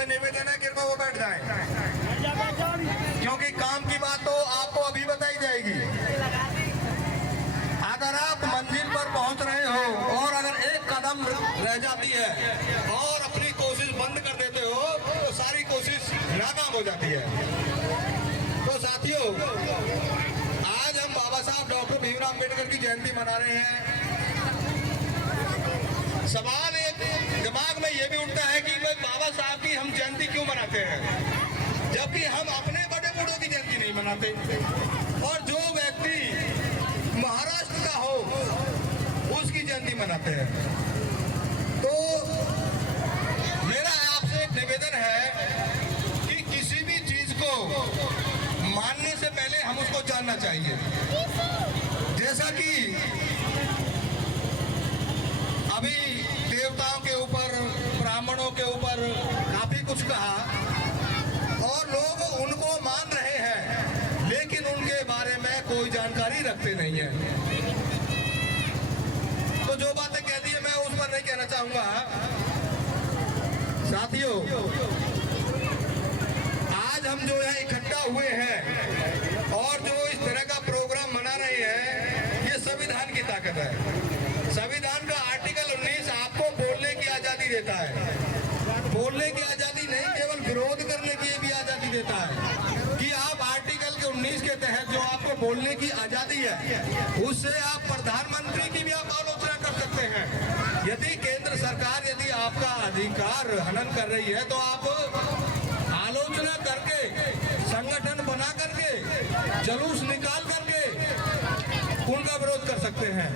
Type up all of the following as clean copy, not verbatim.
उनसे निवेदन है कृपया वो बैठ जाएं, क्योंकि काम की बात तो आपको अभी बताई जाएगी। अगर आप मंजिल पर पहुंच रहे हो और अगर एक कदम रह जाती है और अपनी कोशिश बंद कर देते हो तो सारी कोशिश नाकाम हो जाती है। तो साथियों, आज हम बाबा साहब डॉक्टर भीमराव अंबेडकर की जयंती मना रहे हैं। सवाल एक दिमाग में ये भी उठता है कि भाई बाबा साहब की हम जयंती क्यों मनाते हैं, जबकि हम अपने बड़े बूढ़ों की जयंती नहीं मनाते। और जो व्यक्ति महाराष्ट्र का हो उसकी जयंती मनाते हैं। तो मेरा आपसे एक निवेदन है कि किसी भी चीज को मानने से पहले हम उसको जानना चाहिए। जैसा कि अभी देवताओं के ऊपर, ब्राह्मणों के ऊपर काफी कुछ कहा और लोग उनको मान रहे हैं, लेकिन उनके बारे में कोई जानकारी रखते नहीं है। तो जो बातें कह दी है मैं उस पर नहीं कहना चाहूंगा। साथियों, आज हम जो यहाँ इकट्ठा हुए हैं और जो इस तरह का प्रोग्राम मना रहे हैं, ये संविधान की ताकत है। संविधान का आर्टिकल 19 आपको बोलने की आजादी देता है। बोलने की आजादी नहीं, केवल विरोध करने की भी आजादी देता है कि आप आर्टिकल के 19 के तहत जो आपको बोलने की आजादी है, उससे आप प्रधानमंत्री की भी आप आलोचना कर सकते हैं। यदि केंद्र सरकार यदि आपका अधिकार हनन कर रही है तो आप आलोचना करके, संगठन बना करके, जुलूस निकाल करके उनका विरोध कर सकते हैं।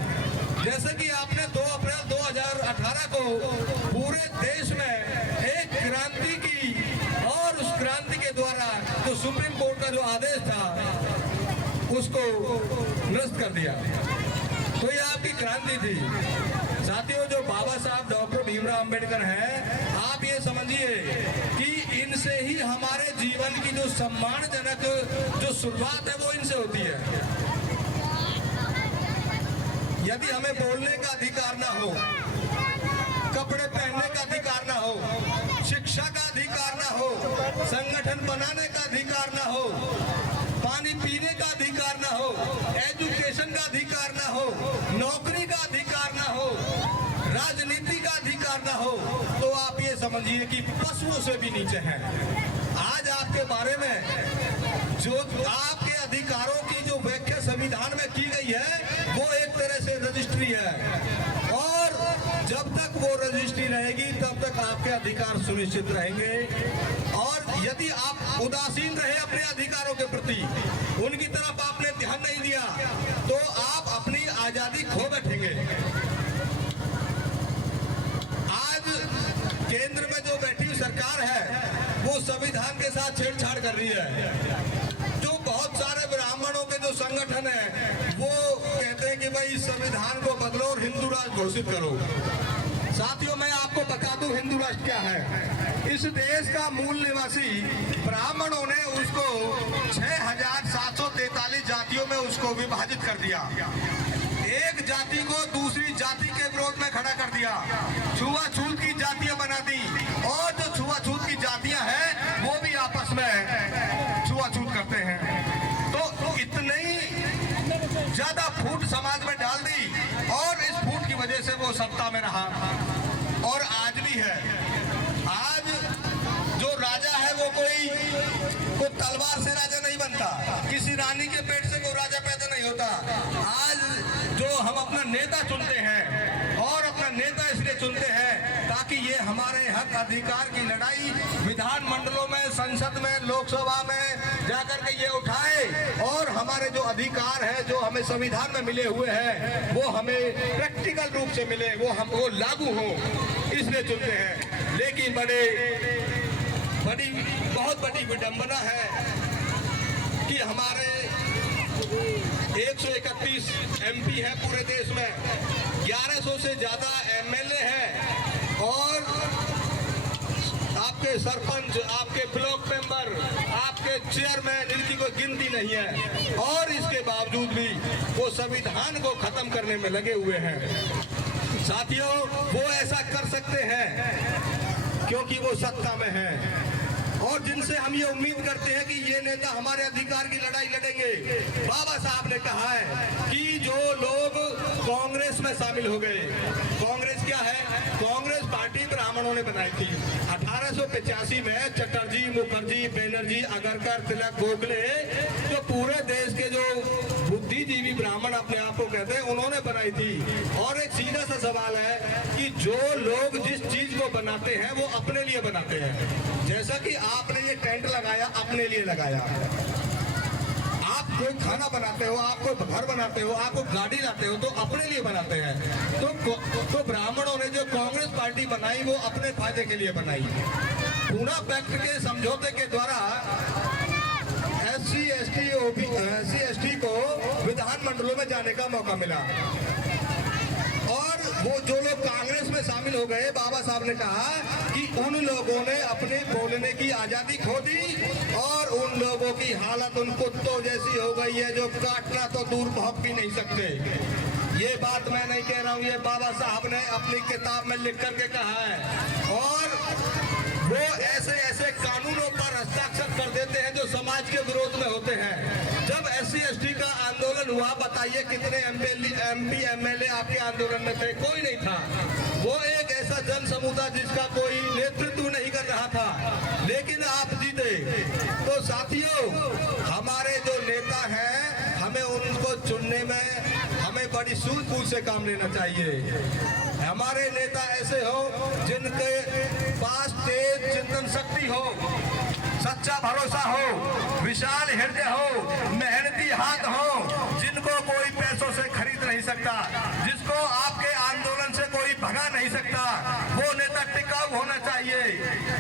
जैसे कि आपने 2 अप्रैल 2018 को पूरे देश में एक क्रांति की और उस क्रांति के द्वारा जो सुप्रीम कोर्ट का जो आदेश था उसको निरस्त कर दिया। तो ये आपकी क्रांति थी। साथियों, जो बाबा साहब डॉक्टर भीमराव अंबेडकर हैं, आप ये समझिए कि इनसे ही हमारे जीवन की जो सम्मानजनक जो शुरुआत है वो इनसे होती है। यदि हमें बोलने का अधिकार ना हो, कपड़े पहनने का अधिकार ना हो, शिक्षा का अधिकार ना हो, संगठन बनाने का अधिकार ना हो, पानी पीने का अधिकार ना हो, एजुकेशन का अधिकार ना हो, नौकरी का अधिकार ना हो, राजनीति का अधिकार ना हो, तो आप ये समझिए कि पशुओं से भी नीचे हैं। आज आपके बारे में जो आपके अधिकारों की जो व्याख्या संविधान में की गई है वो एक तरह से रजिस्ट्री है, और जब तक वो रजिस्ट्री रहेगी तब तक आपके अधिकार सुनिश्चित रहेंगे। और यदि आप उदासीन रहे अपने अधिकारों के प्रति, उनकी तरफ आपने ध्यान नहीं दिया, तो आप अपनी आजादी खो बैठेंगे। आज केंद्र में जो बैठी सरकार है वो संविधान के साथ छेड़छाड़ कर रही है। जो बहुत सारे ब्राह्मणों के जो संगठन है वो कहते हैं कि भाई इस संविधान को बदलो और हिंदू राष्ट्र घोषित करो। साथियों, मैं आपको बता दूं हिंदू राष्ट्र क्या है। इस देश का मूल निवासी ब्राह्मणों ने उसको 6743 जातियों में उसको विभाजित कर दिया। एक जाति को दूसरी जाति के विरोध में खड़ा कर दिया, छुआछूत की जातियां बना दी, और जो छुआछूत की जातियां हैं वो भी आपस में छुआछूत करते हैं। तो इतनी ज्यादा फूट समाज में डाल दी और इस फूट की वजह से वो सत्ता में रहा और आज भी है। आज जो राजा है वो कोई तलवार से राजा नहीं बनता, किसी रानी के पेट से कोई राजा पैदा नहीं होता। आज जो हम अपना नेता चुनते हैं, और अपना नेता इसलिए चुनते हैं ताकि ये हमारे हक अधिकार की लड़ाई विधान मंडलों में, संसद में, लोकसभा में जाकर के ये उठाए और हमारे जो अधिकार है जो हमें संविधान में मिले हुए हैं वो हमें प्रैक्टिकल रूप से मिले, वो हमको लागू हो, इसलिए चुनते हैं। लेकिन बहुत बड़ी विडंबना है कि हमारे 131 एमपी है पूरे देश में, 1100 से ज्यादा एमएलए हैं, और आपके सरपंच, आपके ब्लॉक मेंबर, आपके चेयरमैन, इनकी कोई गिनती नहीं है, और इसके बावजूद भी वो संविधान को खत्म करने में लगे हुए हैं। साथियों, वो ऐसा कर सकते हैं क्योंकि वो सत्ता में है और जिनसे हम ये उम्मीद करते हैं कि ये नेता हमारे अधिकार की लड़ाई लड़ेंगे। बाबा साहब ने कहा है कि जो लोग कांग्रेस में शामिल हो गए, कांग्रेस क्या है? कांग्रेस पार्टी ब्राह्मणों ने बनाई थी 1885 में। चटर्जी, मुखर्जी, बनर्जी, अगरकर, तिलक, गोखले, जो पूरे देश के जो बुद्धिजीवी ब्राह्मण अपने आप को कहते हैं, उन्होंने बनाई थी। और एक सीधा सा सवाल है कि जो लोग जिस चीज को बनाते हैं वो अपने लिए बनाते हैं। जैसा कि आपने ये टेंट लगाया, अपने लिए लगाया। आप कोई खाना बनाते हो, आप कोई घर बनाते हो, आप कोई गाड़ी लाते हो, तो अपने लिए बनाते हैं। तो ब्राह्मणों ने जो कांग्रेस पार्टी बनाई वो अपने फायदे के लिए बनाई। पूना पैक्ट के समझौते के द्वारा SC, ST को विधानमंडलों में जाने का मौका मिला। और वो जो लोग कांग्रेस में शामिल हो गए, बाबा साहब ने कहा कि उन लोगों ने अपने बोलने की आजादी खो दी और उन लोगों की हालत उन कुत्तों जैसी हो गई है जो काटना तो दूर भौंक भी नहीं सकते। ये बात मैं नहीं कह रहा हूँ, ये बाबा साहब ने अपनी किताब में लिख करके कहा है। और वो ऐसे ऐसे कानूनों पर हस्ताक्षर कर देते हैं जो समाज के विरोध में होते हैं। जब SC, ST का आंदोलन हुआ, बताइए कितने MP, MLA आपके आंदोलन में थे? कोई नहीं था। वो एक ऐसा जन समूह था जिसका कोई नेतृत्व नहीं कर रहा था, लेकिन आप जीते। तो साथियों, हमारे जो नेता हैं, हमें उनको चुनने में हमें बड़ी सूझबूझ से काम लेना चाहिए। हमारे नेता ऐसे हो जिनके पास तेज चिंतन शक्ति हो, सच्चा भरोसा हो, विशाल हृदय हो, मेहनती हाथ हो, जिनको कोई पैसों से खरीद नहीं सकता, जिसको आपके आंदोलन से कोई भगा नहीं सकता, वो नेता टिकाऊ होना चाहिए।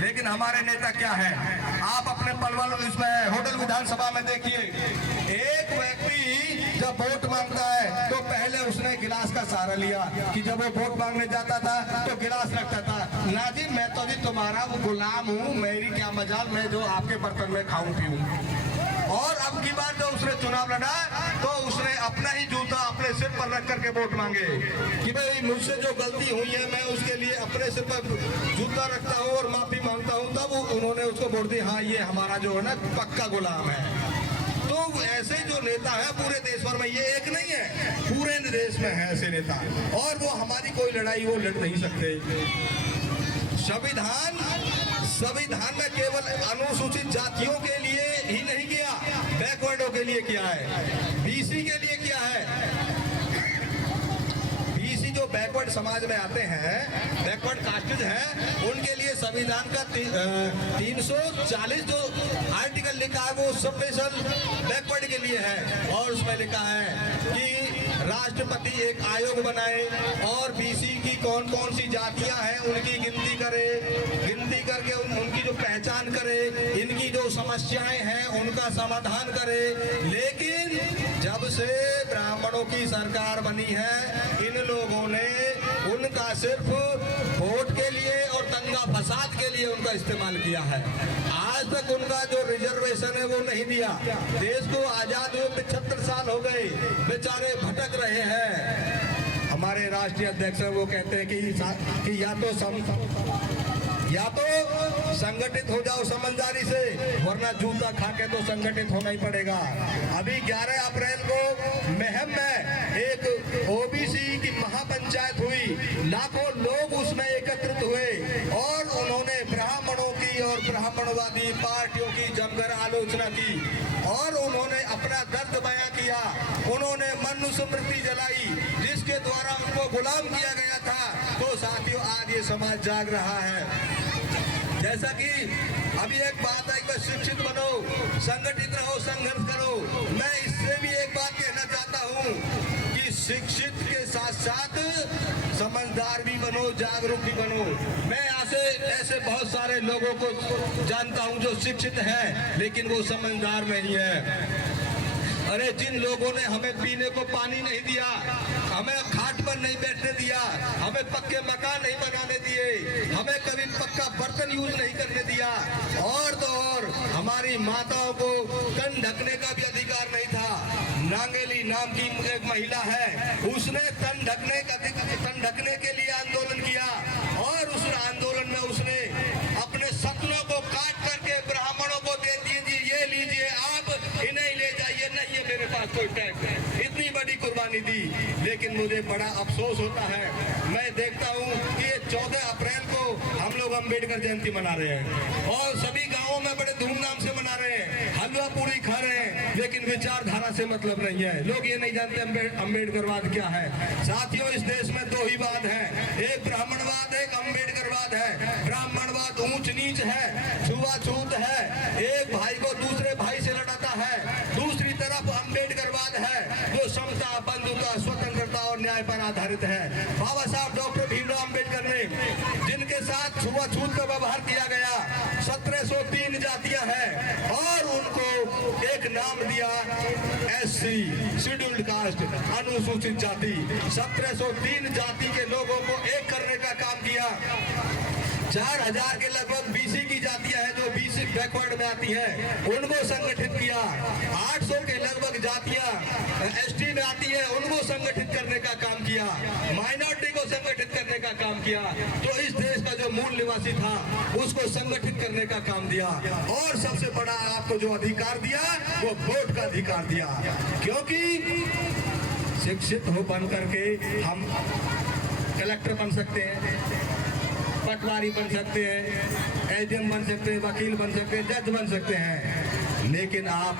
लेकिन हमारे नेता क्या है? आप अपने पलवल इसमें होटल विधानसभा में देखिए, एक व्यक्ति जब वोट मांगता है तो पहले उसने गिलास का सहारा लिया कि जब वो वोट मांगने जाता था तो गिलास रखता था। ना जी, मैं तो जी तुम्हारा वो गुलाम हूँ, मेरी क्या मजाल, मैं जो आपके बर्तन में खाऊं पीऊं। और अब की बार जब उसने चुनाव लड़ा तो उसने अपना ही जूता अपने सिर पर रख करके वोट मांगे कि भाई मुझसे जो गलती हुई है मैं उसके लिए अपने सिर पर जूता रखता हूँ और माफी मांगता हूँ। तब उन्होंने उसको वोट दी, हाँ ये हमारा जो है ना पक्का गुलाम है। तो ऐसे जो नेता है पूरे देश भर में, ये एक नहीं है, पूरे देश में है ऐसे नेता। और वो हमारी कोई लड़ाई वो लड़ नहीं सकते। संविधान में केवल अनुसूचित जातियों के लिए ही नहीं किया, बैकवर्डों के लिए किया है, BC के लिए किया है। BC जो बैकवर्ड समाज में आते हैं, बैकवर्ड कास्टेज हैं, उनके लिए संविधान का 340 जो आर्टिकल लिखा है वो स्पेशल बैकवर्ड के लिए है। और उसमें लिखा है कि राष्ट्रपति एक आयोग बनाए और BC की कौन कौन सी जातियां हैं उनकी गिनती करे, गिनती करके उनकी जो पहचान करे, इनकी जो समस्याएं हैं उनका समाधान करे। लेकिन जब से ब्राह्मणों की सरकार बनी है, इन लोगों ने उनका सिर्फ वोट के लिए और दंगा फसाद के लिए उनका इस्तेमाल किया है। आज तक उनका जो रिजर्वेशन है वो नहीं दिया। देश को आजाद हुए 75 साल हो गए, बेचारे भटक रहे हैं। हमारे राष्ट्रीय अध्यक्ष वो कहते हैं कि या तो संगठित हो जाओ समझदारी से, वरना जूता खा के तो संगठित होना ही पड़ेगा। अभी 11 अप्रैल को महम में एक OBC की महापंचायत हुई, लाखों लोग उसमें एकत्रित हुए और उन्होंने ब्राह्मणों की और ब्राह्मणवादी पार्टियों की जमकर आलोचना की और उन्होंने अपना दर्द बयां किया। उन्होंने मनुस्मृति जलाई जिसके द्वारा उनको गुलाम किया गया था। तो साथियों, आज ये समाज जाग रहा है। जैसा कि अभी एक बात है कि शिक्षित बनो, संगठित रहो, संघर्ष करो। मैं इससे भी एक बात कहना चाहता हूँ कि शिक्षित के साथ साथ समझदार भी बनो, जागरूक भी बनो। मैं ऐसे बहुत सारे लोगों को जानता हूँ जो शिक्षित हैं लेकिन वो समझदार नहीं है। अरे जिन लोगों ने हमें पीने को पानी नहीं दिया, हमें खाट पर नहीं बैठने दिया, हमें पक्के मकान नहीं बनाने दिए, हमें कभी पक्का बर्तन यूज नहीं करने दिया, और तो और हमारी माताओं को तन ढकने का भी अधिकार नहीं था। नांगेली नाम की एक महिला है, उसने तन ढकने के लिए आंदोलन किया और उस आंदोलन में उसने कोई टैक्स, इतनी बड़ी कुर्बानी दी। लेकिन मुझे बड़ा अफसोस होता है, मैं देखता हूँ कि ये 14 अप्रैल को हम लोग अम्बेडकर जयंती मना रहे हैं और सभी गाँवों में बड़े धूमधाम से मना रहे हैं, हलवा पूरी खा रहे हैं, लेकिन विचारधारा से मतलब नहीं है। लोग ये नहीं जानते अम्बेडकरवाद क्या है। साथियों, इस देश में दो ही वाद है, एक ब्राह्मणवाद, एक अम्बेडकरवाद है। ब्राह्मणवाद ऊंच नीच है, छुआछूत है, एक भाई को दूसरे भाई से लड़ाता है। दूसरी तरफ अम्बेडकरवाद है जो समता, बंधुता, स्वतंत्रता और न्याय पर आधारित है। बाबा साहब डॉक्टर भीमराव अम्बेडकर ने जिनके साथ छुआछूत का व्यवहार किया गया, 1703 जातियां हैं और उनको एक नाम दिया SC, शेड्यूल्ड कास्ट, अनुसूचित जाति। 1703 जाति के लोगों को एक करने का काम किया। 4000 के लगभग BC की जातियां हैं जो BC बैकवर्ड में आती हैं, उनको संगठित किया। 800 के लगभग जातियां ST में आती हैं, उनको संगठित करने का काम किया। माइनॉरिटी को संगठित करने का काम किया। तो इस देश का जो मूल निवासी था उसको संगठित करने का काम दिया और सबसे बड़ा आपको जो अधिकार दिया वो वोट का अधिकार दिया। क्योंकि शिक्षित हो बन करके हम कलेक्टर बन सकते हैं, पटवारी बन सकते हैं, SDM बन सकते हैं, वकील बन सकते हैं, जज बन सकते हैं, लेकिन आप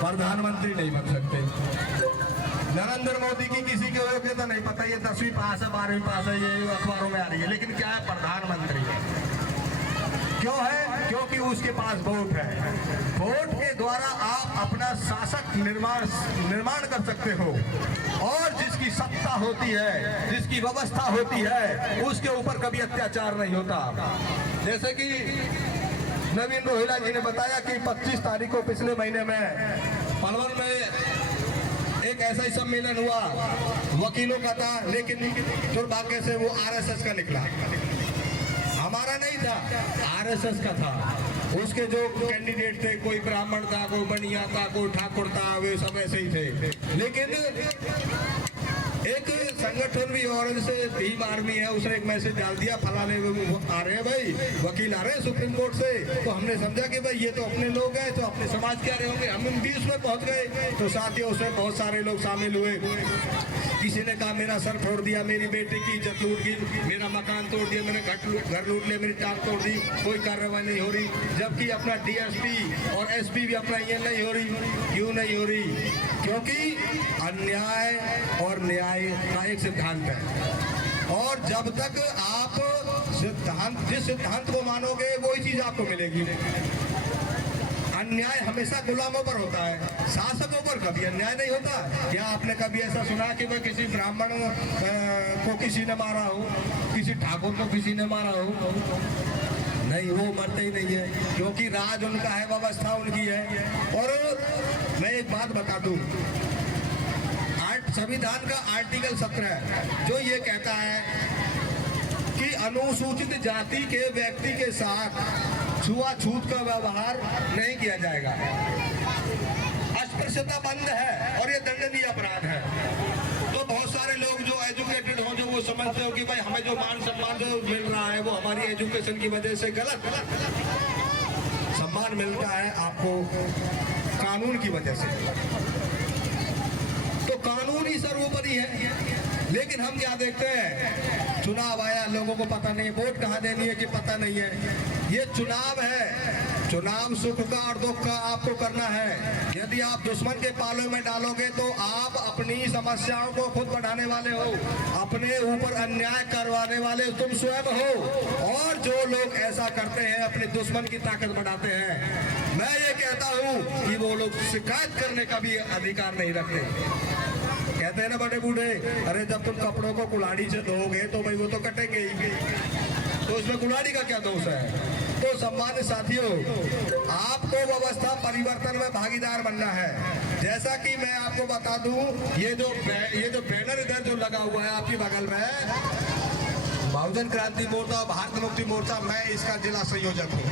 प्रधानमंत्री नहीं बन सकते। नरेंद्र मोदी की किसी को योग्यता नहीं पता, ये 10वीं पास है, 12वीं पास है, ये अखबारों में आ रही है, लेकिन क्या है, प्रधानमंत्री है। क्यों है? क्योंकि उसके पास वोट है। वोट के द्वारा आप अपना शासक निर्माण कर सकते हो और जिसकी सत्ता होती है, जिसकी व्यवस्था होती है, उसके ऊपर कभी अत्याचार नहीं होता। जैसे कि नवीन रोहिला जी ने बताया कि 25 तारीख को पिछले महीने में पलवल में एक ऐसा ही सम्मेलन हुआ, वकीलों का था, लेकिन दुर्भाग्य से वो RSS का निकला, हमारा नहीं था, RSS का था। उसके जो कैंडिडेट थे, कोई ब्राह्मण था, कोई बनिया था, कोई ठाकुर था, वे सब ऐसे ही थे। लेकिन एक संगठन भी और जैसे भीम आर्मी है, उसने एक मैसेज डाल दिया, फलाने आ रहे हैं भाई, वकील आ रहे हैं सुप्रीम कोर्ट से। तो हमने समझा कि भाई ये तो अपने लोग हैं, तो अपने समाज के आ रहे होंगे, हम भी उसमें पहुंच गए। तो साथियों, उसमें बहुत सारे लोग शामिल हुए। किसी ने कहा मेरा सर फोड़ दिया, मेरी बेटी की इज्जत लूट दी, मेरा मकान तोड़ दिया, मैंने घर लूट लिया, मेरी टांग तोड़ दी, कोई कार्रवाई नहीं हो रही। जबकि अपना DSP और SP भी अपना ये नहीं हो रही। क्यों नहीं हो रही? क्योंकि अन्याय और न्याय का एक सिद्धांत है और जब तक आप जिस सिद्धांत को मानोगे वही चीज आपको मिलेगी। अन्याय हमेशा गुलामों पर होता है, शासकों पर कभी अन्याय नहीं होता। क्या आपने कभी ऐसा सुना कि वह किसी ब्राह्मण को किसी ने मारा हो, किसी ठाकुर को किसी ने मारा हो? नहीं, वो मरते ही नहीं है, क्योंकि राज उनका है, व्यवस्था उनकी है। और मैं एक बात बता दूं, संविधान का आर्टिकल 17 जो ये कहता है कि अनुसूचित जाति के व्यक्ति के साथ छुआछूत का व्यवहार नहीं किया जाएगा। अस्पृश्यता बंद है और ये दंडनीय अपराध है। तो बहुत सारे लोग जो एजुकेटेड हो, जो वो समझते हो कि भाई हमें जो मान सम्मान जो मिल रहा है वो हमारी एजुकेशन की वजह से गलत सम्मान मिलता है आपको कानून की वजह से। तो कानून ही सर्वोपरि है। लेकिन हम क्या देखते हैं, चुनाव आया, लोगों को पता नहीं, वोट कहाँ देनी है कि पता नहीं है। ये चुनाव है, चुनाव सुख का और दुख का आपको करना है। यदि आप दुश्मन के पालों में डालोगे तो आप अपनी समस्याओं को खुद बढ़ाने वाले हो, अपने ऊपर अन्याय करवाने वाले तुम स्वयं हो। और जो लोग ऐसा करते हैं, अपने दुश्मन की ताकत बढ़ाते हैं, मैं ये कहता हूँ कि वो लोग शिकायत करने का भी अधिकार नहीं रखते। कहते हैं ना बड़े बूढ़े, अरे जब तुम कपड़ों को कुल्हाड़ी से धोओगे तो भाई वो तो कटेंगे ही, तो उसमें कुल्हाड़ी का क्या दोष है? तो सम्मानित साथियों, आपको व्यवस्था परिवर्तन में भागीदार बनना है। जैसा कि मैं आपको बता दूं, ये जो बैनर इधर जो लगा हुआ है आपकी बगल में, बहुजन क्रांति मोर्चा और भारत मुक्ति मोर्चा, मैं इसका जिला संयोजक हूँ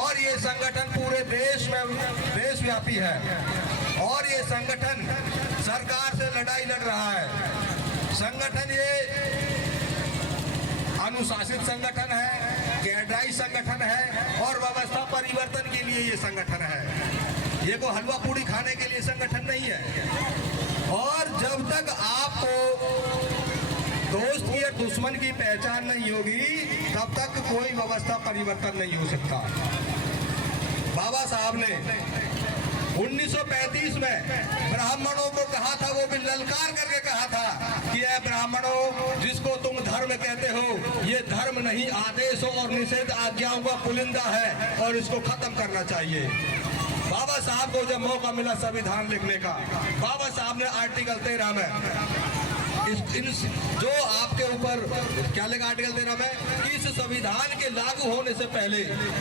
और ये संगठन पूरे देश में देशव्यापी है और ये संगठन सरकार से लड़ाई लड़ रहा है। संगठन ये अनुशासित संगठन है, गैरडाई संगठन है और व्यवस्था परिवर्तन के लिए ये संगठन है। ये कोई हलवा पूड़ी खाने के लिए संगठन नहीं है। और जब तक आपको दोस्त की और दुश्मन की पहचान नहीं होगी तब तक कोई व्यवस्था परिवर्तन नहीं हो सकता। बाबा साहब ने 1935 में ब्राह्मणों को कहा था, वो भी ललकार करके कहा था कि ऐ ब्राह्मणों, जिसको तुम धर्म कहते हो ये धर्म नहीं, आदेशों और निषेध आज्ञाओं का पुलिंदा है और इसको खत्म करना चाहिए। बाबा साहब को जब मौका मिला संविधान लिखने का, बाबा साहब ने आर्टिकल 13 में जो आपके ऊपर क्या लिखा आर्टिकल 13 में कि इस संविधान के लागू होने से पहले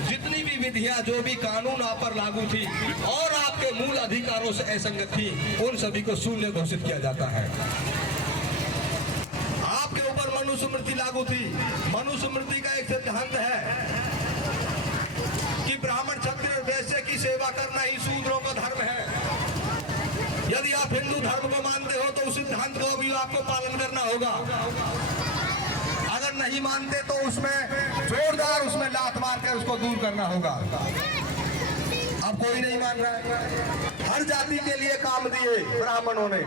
जितनी भी विधियां, जो भी कानून आप पर लागू थी और आपके मूल अधिकारों से असंगत थी, उन सभी को शून्य घोषित किया जाता है। आपके ऊपर मनुस्मृति लागू थी। मनुस्मृति का एक सिद्धांत है कि ब्राह्मण, क्षत्रिय और वैश्य की सेवा करना ही शूद्रों का धर्म है। यदि आप हिंदू धर्म को मानते हो तो उस सिद्धांत को भी आपको पालन करना होगा। अगर नहीं मानते तो उसमें जोरदार उसमें लात मार कर उसको दूर करना होगा। अब कोई नहीं मान रहा है। हर जाति के लिए काम दिए ब्राह्मणों ने,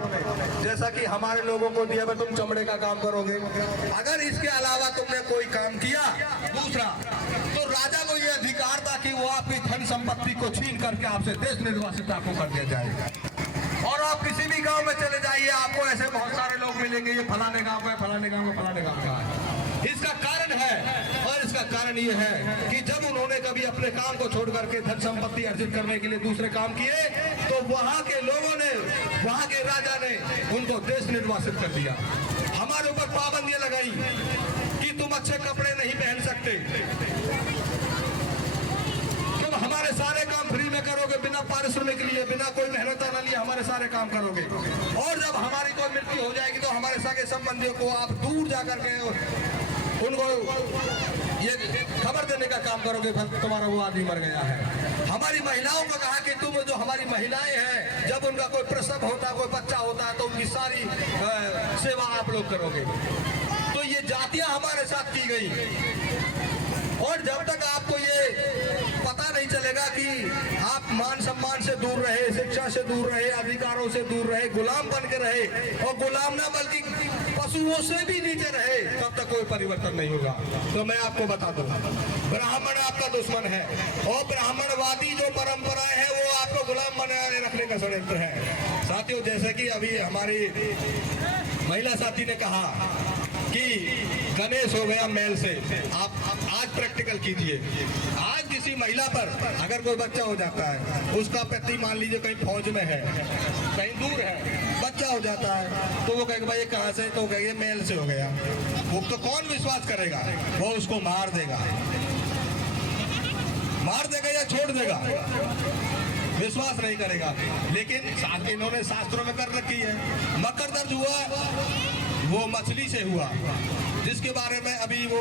जैसा कि हमारे लोगों को दिया है, तुम चमड़े का काम करोगे। अगर इसके अलावा तुमने कोई काम किया दूसरा, तो राजा को यह अधिकार था कि वो आपकी धन संपत्ति को छीन करके आपसे देश निर्वासित आपको कर दिया जाएगा। और आप किसी भी गांव में चले जाइए, आपको ऐसे बहुत सारे लोग मिलेंगे, ये फलाने गांव का, फलाने गांव का, फलाने गांव का है। इसका कारण है, और इसका कारण ये है कि जब उन्होंने कभी अपने काम को छोड़ करके धन संपत्ति अर्जित करने के लिए दूसरे काम किए, तो वहां के लोगों ने, वहां के राजा ने उनको देश निर्वासित कर दिया। हमारे ऊपर पाबंदियां लगाई कि तुम अच्छे कपड़े नहीं पहन सकते, हमारे सारे काम फ्री में करोगे, बिना पारिश्रमिक लिए, बिना कोई मेहनत न लिए हमारे सारे काम करोगे। और जब हमारी कोई मृत्यु हो जाएगी तो हमारे सगे संबंधियों को आप दूर जाकर के उनको ये खबर देने का काम करोगे, तुम्हारा वो आदमी मर गया है। हमारी महिलाओं को कहा कि तुम जो हमारी महिलाएं हैं, जब उनका कोई प्रसव होता है, कोई बच्चा होता है, तो उनकी सारी सेवा आप लोग करोगे। तो ये जातियां हमारे साथ की गई। और जब तक आपको ये पता नहीं चलेगा कि आप मान सम्मान से दूर रहे, शिक्षा से दूर रहे, अधिकारों से दूर रहे, गुलाम बन के रहे, और गुलाम ना बल्कि पशुओं से भी नीचे रहे, तब तक कोई परिवर्तन नहीं होगा। तो मैं आपको बता दूं, ब्राह्मण आपका दुश्मन है, और ब्राह्मणवादी जो परंपराएं हैं वो आपको गुलाम बनाए रखने का षड्यंत्र है। साथियों, जैसे कि अभी हमारी महिला साथी ने कहा कि गणेश हो गया मैल से, आप आज प्रैक्टिकल कीजिए। आज किसी महिला पर अगर कोई बच्चा हो जाता है, उसका पति मान लीजिए कहीं फौज में है, कहीं दूर है, बच्चा हो जाता है, तो वो कहेगा भाई ये कहाँ से, तो कहेगा मैल से हो गया। वो तो कौन विश्वास करेगा? वो उसको मार देगा या छोड़ देगा, विश्वास नहीं करेगा। लेकिन इन्होंने शास्त्रों में कर रखी है। मकर दर्ज हुआ वो मछली से हुआ, जिसके बारे में अभी वो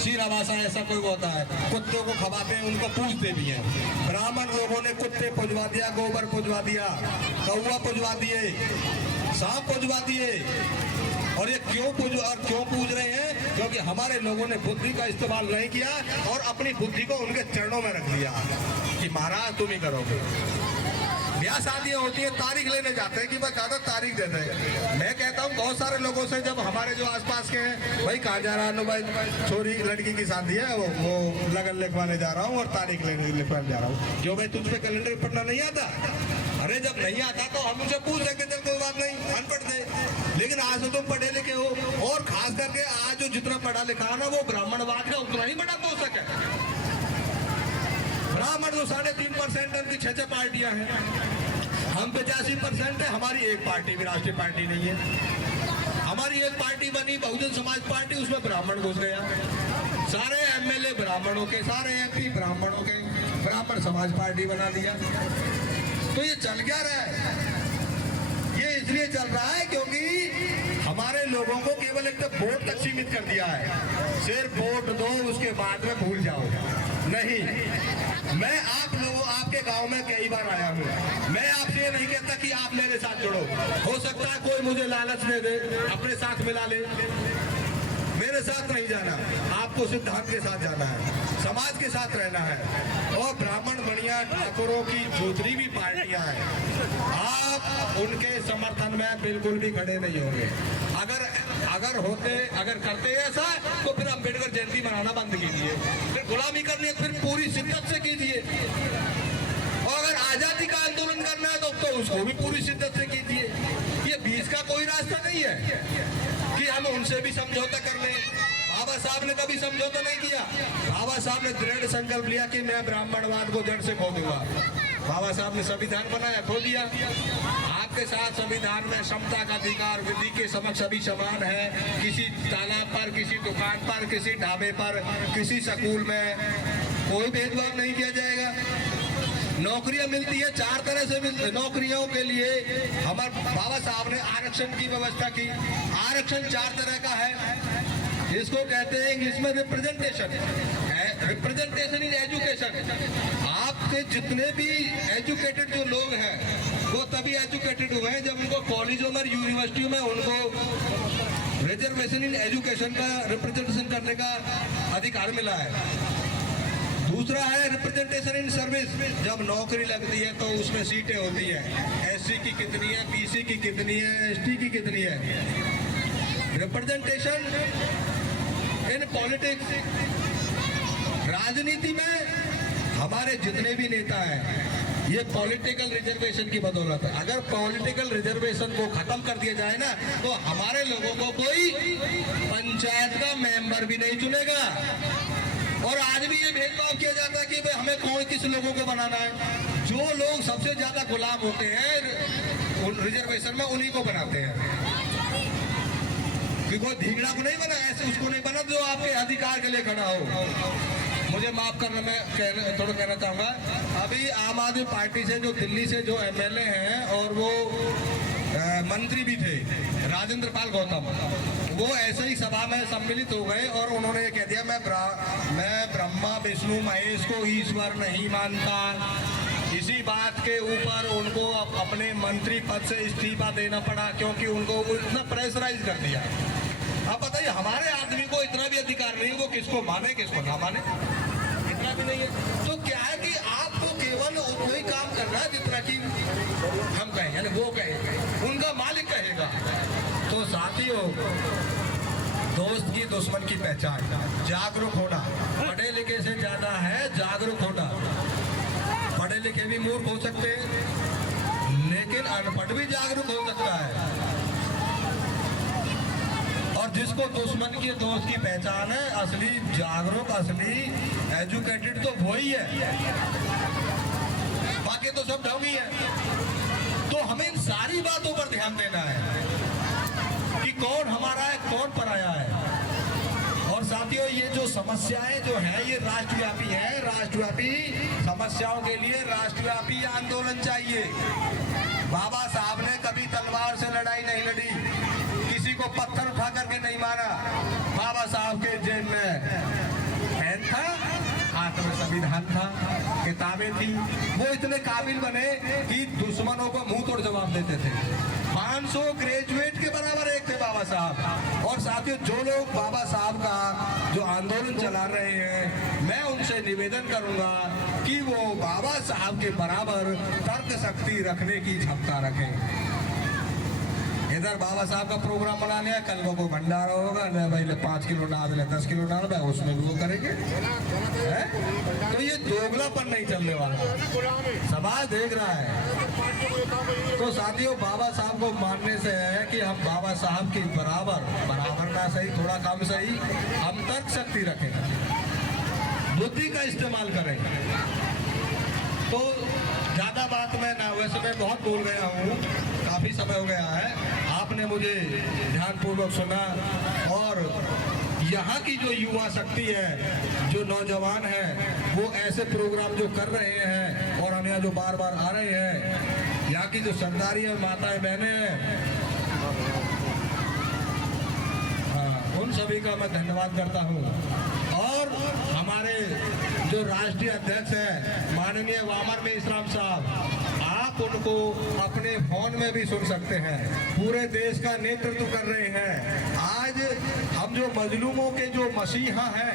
शीरावासा ऐसा कोई होता है, कुत्तों को खवाते हैं, उनको पूजते भी हैं। ब्राह्मण लोगों ने कुत्ते पुजवा दिया, गोबर पुजवा दिया, कौवा पुजवा दिए, सांप पुजवा दिए। और ये क्यों पूज रहे हैं? क्योंकि हमारे लोगों ने बुद्धि का इस्तेमाल नहीं किया और अपनी बुद्धि को उनके चरणों में रख दिया कि महाराज तुम ही करोगे। ब्याह शादियां होती है, तारीख लेने जाते हैं कि बस ज्यादा तारीख दे दें। मैं कहता हूँ बहुत सारे लोगों से, जब हमारे जो आसपास के हैं, भाई कहाँ जा रहा है, भाई छोरी लड़की की शादी है, वो लगन लिखवाने जा रहा हूँ और तारीख लेने लिखवाने जा रहा हूँ। क्यों भाई, तुझ पे कैलेंडर पढ़ना नहीं आता? अरे जब नहीं आता तो हम उनसे पूछ सकते थे, कोई बात नहीं, अनपढ़ थे। लेकिन आज तो तुम पढ़े लिखे हो, और खास करके आज जो जितना पढ़ा लिखा है ना, वो ब्राह्मणवाद का उतना ही बड़ा पोषक है। ब्राह्मण जो 3.5% उनकी 6 पार्टियां हैं, हम 85% है। हमारी एक पार्टी भी राष्ट्रीय पार्टी नहीं है। हमारी एक पार्टी बनी बहुजन समाज पार्टी, उसमें ब्राह्मण घुस गया। सारे एमएलए ब्राह्मणों के, सारे एमपी ब्राह्मणों के, ब्राह्मण समाज पार्टी बना दिया। तो ये चल क्या रहा है? ये इसलिए चल रहा है क्योंकि हमारे लोगों को केवल एक तो वोट तक सीमित कर दिया है। सिर्फ वोट दो, उसके बाद में भूल जाओ। नहीं, मैं आप लोगों, आपके गांव में कई बार आया हूँ। मैं आपसे ये नहीं कहता कि आप मेरे साथ जुड़ो। हो सकता है कोई मुझे लालच दे दे, अपने साथ मिला ले। मेरे साथ नहीं जाना, आपको सिद्धांत के साथ जाना है, समाज के साथ रहना है। और ब्राह्मण बनिया ठाकुरों की दूसरी भी पार्टियां हैं, आप उनके समर्थन में बिल्कुल भी खड़े नहीं होंगे। अगर करते ऐसा तो फिर अम्बेडकर जयंती मनाना बंद कीजिए, फिर गुलामी करनी है फिर पूरी शिद्दत से कीजिए, और अगर आजादी का आंदोलन करना है तो उसको भी पूरी शिद्दत से कीजिए। ये बीच का कोई रास्ता नहीं है कि हम उनसे भी समझौता कर लें। बाबा साहब ने कभी समझौता नहीं किया। बाबा साहब ने दृढ़ संकल्प लिया कि मैं ब्राह्मणवाद को जड़ से खो दूंगा। बाबा साहब ने संविधान बनाया, खो दिया। आपके साथ संविधान में समता का अधिकार, विधि के समक्ष सभी समान है। किसी तालाब पर, किसी दुकान पर, किसी ढाबे पर, किसी स्कूल में कोई भेदभाव नहीं किया जाएगा। नौकरियां मिलती है, 4 तरह से मिलती नौकरियों के लिए हमारे बाबा साहब ने आरक्षण की व्यवस्था की। आरक्षण 4 तरह का है। इसको कहते हैं इंग्लिश में रिप्रेजेंटेशन इन एजुकेशन। आपके जितने भी एजुकेटेड जो लोग हैं वो तभी एजुकेटेड हुए हैं जब उनको कॉलेजों में, यूनिवर्सिटियों में उनको रिजर्वेशन इन एजुकेशन का रिप्रेजेंटेशन करने का अधिकार मिला है। दूसरा है रिप्रेजेंटेशन इन सर्विस। जब नौकरी लगती है तो उसमें सीटें होती है, एससी की कितनी है, बीसी की कितनी है, एसटी की कितनी है। Representation in politics. राजनीति में हमारे जितने भी नेता हैं ये पॉलिटिकल रिजर्वेशन की बदौलत है। अगर पॉलिटिकल रिजर्वेशन को खत्म कर दिया जाए ना तो हमारे लोगों को कोई पंचायत का मेंबर भी नहीं चुनेगा। और आज भी ये भेदभाव किया जाता है कि भाई हमें कौन किस लोगों को बनाना है। जो लोग सबसे ज्यादा गुलाम होते हैं रिजर्वेशन में उन्हीं को बनाते हैं। कोई धींगड़ा को नहीं बना, ऐसे उसको नहीं बना जो आपके अधिकार के लिए खड़ा हो। मुझे माफ करना, मैं थोड़ा कहना चाहूंगा। अभी आम आदमी पार्टी से जो दिल्ली से जो एमएलए हैं और वो मंत्री भी थे, राजेंद्र पाल गौतम, वो ऐसे ही सभा में सम्मिलित हो गए और उन्होंने ये कह दिया मैं ब्रह्मा विष्णु महेश को ईश्वर नहीं मानता। इसी बात के ऊपर उनको अपने मंत्री पद से इस्तीफा देना पड़ा क्योंकि उनको इतना प्रेशराइज कर दिया। अब बताइए, हमारे आदमी को इतना भी अधिकार नहीं, वो किसको माने किसको ना माने, इतना भी नहीं है। तो क्या है कि आपको केवल उतना ही काम करना है जितना कि हम कहें, यानी वो कहेंगे, उनका मालिक कहेगा। तो साथियों, दोस्त की दुश्मन की पहचान, जागरूक होना। पढ़े लिखे से ज्यादा है जागरूक होना। पढ़े लिखे भी मूर्ख हो सकते हैं लेकिन अनपढ़ भी जागरूक हो सकता है। और जिसको दुश्मन की दोस्त की पहचान है, असली जागरूक, असली एजुकेटेड तो वही है, बाकी तो सब ढोंगी है। तो हमें इन सारी बातों पर ध्यान देना है कि कौन हमारा है कौन पराया है। और साथियों, ये जो समस्याएं जो है ये राष्ट्रव्यापी है। राष्ट्रव्यापी समस्याओं के लिए राष्ट्रव्यापी आंदोलन चाहिए। बाबा साहब ने कभी तलवार से लड़ाई नहीं लड़ी, किसी को पत्थर उठा करके नहीं मारा। बाबा साहब के जेब में पेन था, हाथ में संविधान था, किताबें थी। वो इतने काबिल बने कि दुश्मनों को मुंह तोड़ जवाब देते थे। 500 ग्रेजुएट के बराबर एक थे बाबा साहब। और साथियों, जो लोग बाबा साहब का जो आंदोलन चला रहे हैं, मैं उनसे निवेदन करूंगा कि वो बाबा साहब के बराबर तर्क शक्ति रखने की क्षमता रखें। इधर बाबा साहब का प्रोग्राम बना लिया, कल को भंडारा होगा, न भाई 5 किलो नाद ले 10 किलो नाद, उसमें भी वो करेंगे। तो ये दोगलापन नहीं चलने वाला, समाज देख रहा है। तो साथियों, बाबा साहब को मानने से है कि हम बाबा साहब के बराबर ना सही, थोड़ा कम सही, हम तर्क शक्ति रखें, बुद्धि का इस्तेमाल करें। तो ज्यादा बात मैं ना, वैसे मैं बहुत बोल गया हूँ, काफी समय हो गया है। आपने मुझे ध्यानपूर्वक सुना। और यहाँ की जो युवा शक्ति है, जो नौजवान है, वो ऐसे प्रोग्राम जो कर रहे हैं और हम यहाँ जो बार बार आ रहे हैं, यहाँ की जो सरदारी और माताएं बहनें हैं, उन सभी का मैं धन्यवाद करता हूँ। और हमारे जो राष्ट्रीय अध्यक्ष हैं माननीय वामर मेश्राम साहब, आप आप उनको अपने फोन में भी सुन सकते हैं। पूरे देश का नेतृत्व कर रहे हैं। आज हम जो मजलूमों के जो मसीहा हैं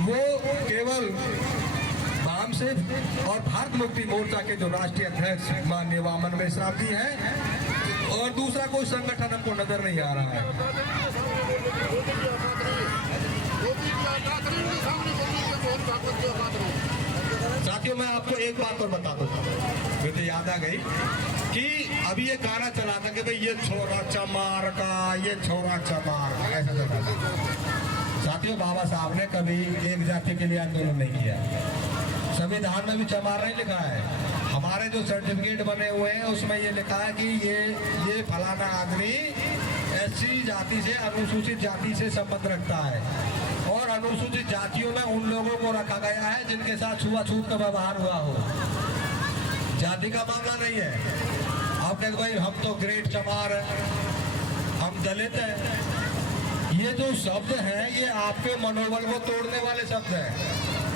वो केवल वाम से और भारत मुक्ति मोर्चा के जो राष्ट्रीय अध्यक्ष माननीय वामन मेश्राम जी हैं, और दूसरा कोई संगठन हमको नजर नहीं आ रहा है। साथियों, मैं आपको एक बात और बता दूं, मुझे याद आ गई कि अभी ये गाना चला था कि भाई ये छोरा चमार का, ये छोरा चमार का, ऐसा चला था। साथियों, बाबा साहब ने कभी एक जाति के लिए आंदोलन नहीं किया। संविधान में भी चमार नहीं लिखा है। हमारे जो सर्टिफिकेट बने हुए हैं उसमें ये लिखा है कि ये फलाना आदमी एससी जाति से, अनुसूचित जाति से संबंध रखता है, और अनुसूचित जातियों में उन लोगों को रखा गया है जिनके साथ छुआछूत का व्यवहार हुआ हो। जाति का मामला नहीं है। आप कहते भाई हम तो ग्रेट चमार है, हम दलित हैं, ये जो शब्द है ये आपके मनोबल को तोड़ने वाले शब्द हैं।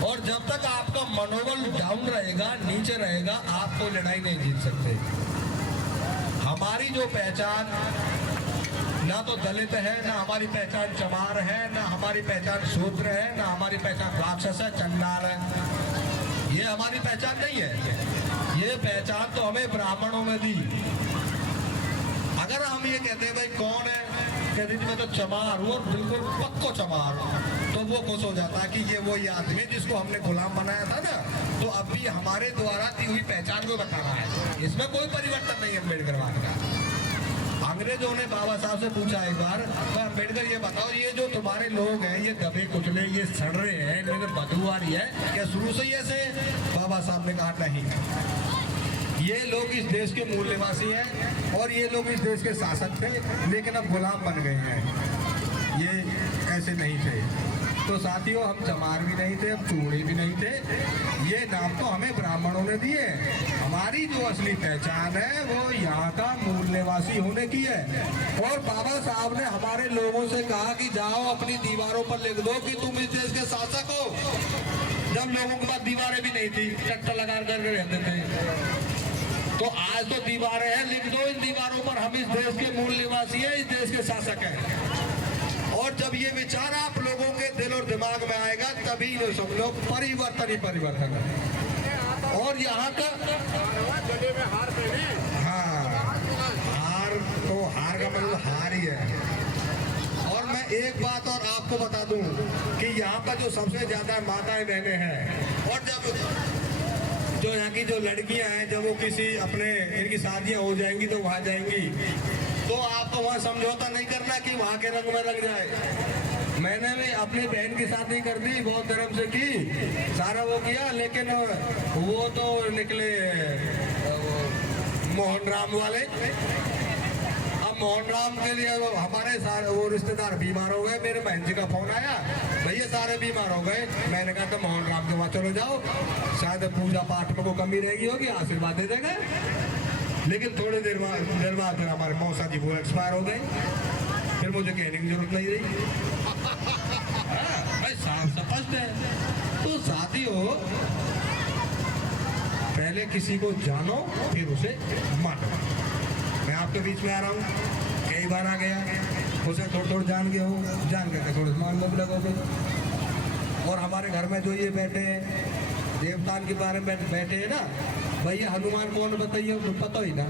और जब तक आपका मनोबल डाउन रहेगा, नीचे रहेगा, आप कोई लड़ाई नहीं जीत सकते। हमारी जो पहचान ना तो दलित है, ना हमारी पहचान चमार है, ना हमारी पहचान शूद्र है, ना हमारी पहचान राक्षस है, चंडाल है। ये हमारी पहचान नहीं है। ये पहचान तो हमें ब्राह्मणों में दी। अगर हम ये कहते हैं भाई कौन है, कहते मैं तो चमार हूँ और बिल्कुल पक्को चमार हूँ, तो वो खुश हो जाता है कि ये वही आदमी जिसको हमने गुलाम बनाया था ना, तो अब भी हमारे द्वारा दी हुई पहचान को बता रहा है। इसमें कोई परिवर्तन नहीं है अम्बेडकर वाद का। अंग्रेजों ने बाबा साहब से पूछा एक बार, तो अम्बेडकर ये बताओ, ये जो तुम्हारे लोग हैं, ये दबे कुचले, ये सड़ रहे हैं, इनमें बदबू आ रही है, क्या शुरू से ही ऐसे? बाबा साहब ने कहा नहीं, ये लोग इस देश के मूल निवासी हैं और ये लोग इस देश के शासक थे, लेकिन अब गुलाम बन गए हैं। ये ऐसे नहीं थे। तो साथियों, हम चमार भी नहीं थे, हम चूड़े भी नहीं थे। ये नाम तो हमें ब्राह्मणों ने दिए। हमारी जो असली पहचान है वो यहाँ का मूल निवासी होने की है। और बाबा साहब ने हमारे लोगों से कहा कि जाओ अपनी दीवारों पर लिख दो कि तुम इस देश के शासक हो। जब लोगों के पास दीवारें भी नहीं थी, टट्टा लगा कर रहते थे, तो आज तो दीवारें हैं, लिख दो इन दीवारों पर हम इस देश के मूल निवासी हैं, इस देश के शासक हैं। और जब ये विचार आप लोगों के दिल और दिमाग में आएगा, तभी ये सब लोग परिवर्तन ही परिवर्तन है। और यहाँ का हाँ, हार तो हार का मतलब हार ही है। और मैं एक बात और आपको बता दूं कि यहाँ पर जो सबसे ज्यादा माताएं बहनें हैं, और जब जो यहाँ की जो लड़कियां हैं, जब वो किसी अपने इनकी शादियां हो जाएंगी तो वहाँ जाएंगी, तो आपको वहाँ समझौता नहीं करना कि वहाँ के रंग में रंग जाए। मैंने भी अपनी बहन की शादी कर दी, बहुत धर्म से की, सारा वो किया, लेकिन वो तो निकले मोहन राम वाले। मोहन राम के लिए हमारे सारे वो रिश्तेदार बीमार हो गए। मेरे बहन जी का फोन आया, भैया सारे बीमार हो गए। मैंने कहा तो मोहन राम के वहाँ चलो जाओ, शायद पूजा पाठ में को कमी रहेगी होगी, आशीर्वाद दे देंगे। लेकिन थोड़ी देर बाद फिर हमारे मौसा जी वो एक्सपायर हो गए, फिर मुझे कहने की जरूरत नहीं रही। भाई साफ स्पष्ट है। तो साथियों, पहले किसी को जानो फिर उसे मानो। मैं आपके बीच में आ रहा हूँ, कई बार आ गया, उसे थोड़ा थोड़ा जान गया हो, जान करके थोड़े मान लोग लगोगे। और हमारे घर में जो ये बैठे हैं, देवतान के बारे में बैठे हैं ना, भैया हनुमान कौन बताइए, तो पता ही ना।